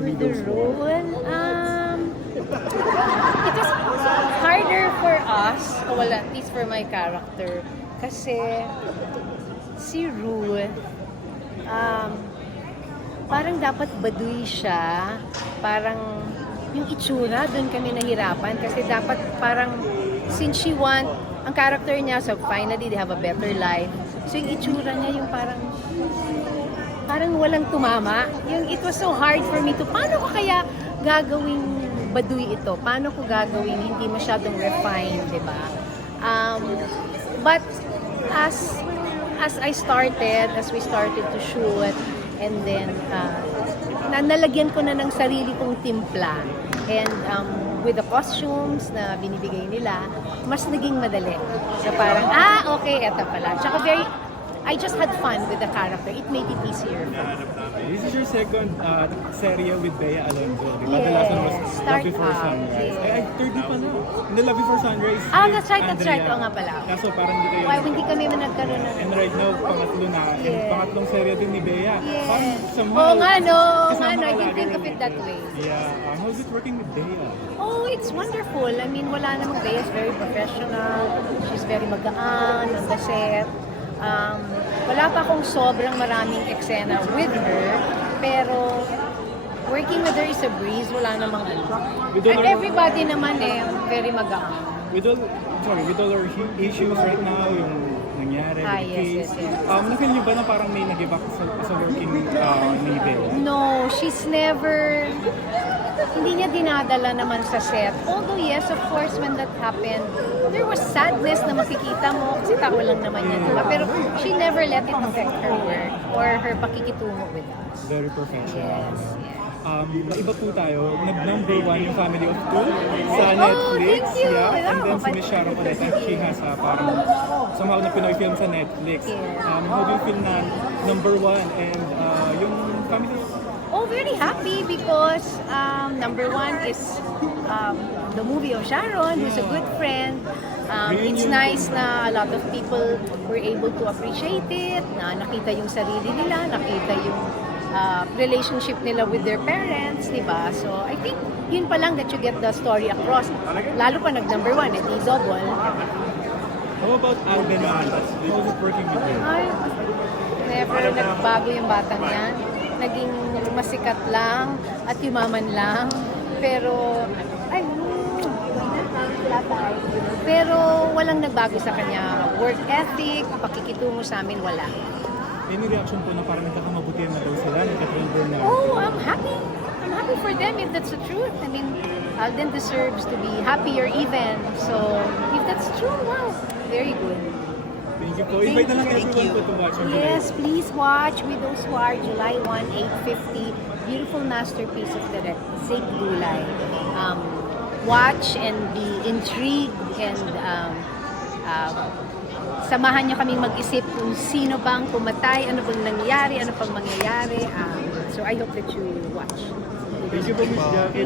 to read The those role, roles? it was harder for us, well at least for my character, kasi si Rue, parang dapat baduy siya, parang yung itsura, doon kami nahirapan kasi dapat parang since ang character niya, so finally they have a better life. So yung itsura niya yung parang walang tumama. It was so hard for me to, paano ko kaya gagawing baduy ito? Paano ko gagawing hindi masyadong refined, di ba? But as we started to shoot, and then nalagyan ko na ng sarili kong timpla. And with the costumes na binibigay nila, mas naging madali. So parang, okay, eto pala. Tsaka I just had fun with the character. It made it easier. This is your second serye with Bea Alonzo. Diba? Yes, The last one was Start Love Before Out, Sunrise. yes. Ay, third pa na. Hindi, Love Before Sunrise. That's right. Oo nga pala. Kaso parang hindi kayo. Why, hindi kami nagkaroon ng... And right now, pangatlo na. And Yes. pangatlong serye din ni Bea. Yes. Parang somehow. Oo nga, no. kasama I ka didn't lagi think of rin it that dito. way. Yeah. How's it working with Bea? Oh, it's wonderful. I mean, wala namang Bea is very professional. She's very magaan on the set. Wala pa akong sobrang maraming eksena with her, pero working with her is a breeze. Wala namang ano. And everybody naman very magaan. With all our issues right now, yung nangyari with the Yes, case, yes. na-feel niyo ba na parang may nag-give up sa working ni Bea? No, she's never, hindi niya dinadala naman sa set. Although yes, of course, when that happened, there was sadness na makikita mo kasi tao lang naman yan, diba? Pero she never let it affect her work or her pakikitungo with us. Very professional. Yes, yes. Iba po tayo, nag-number one yung Family of Two sa Netflix. thank you. Yeah. And then Oh, si Miss Sharon ulit, and she has parang somehow na Pinoy film sa Netflix. Yeah. How do you feel na number one and yung Family of Two? Oh, very happy because number one is the movie of Sharon, who's a good friend. It's nice na a lot of people were able to appreciate it, na nakita yung sarili nila, nakita yung relationship nila with their parents, di ba? So, I think yun pa lang that you get the story across. Lalo pa nag-number one, di Zobol. How about Alden Malas? How is it working with her? Ay, never nagbago yung batang yan. Naging masikat lang at yumaman lang. Pero, pero walang nagbago sa kanya. Work ethic, pakikitungo sa amin, wala. Any reaction po na parang nagkakamabutihan na daw sila, nagka-trigger na? Oh, I'm happy. I'm happy for them if that's the truth. I mean, Alden deserves to be happier even. So, if that's true, wow, very good. Thank you po. Invite na lang everyone po to watch on July. Yes, please watch Widows War, July 1, 8:50. Beautiful masterpiece of direct Zig Dulay. Watch and be intrigued and samahan niyo kaming mag-isip kung sino bang pumatay, ano bang nangyari, ano pang mangyayari. So I hope that you watch. Thank you po, Miss Jackie.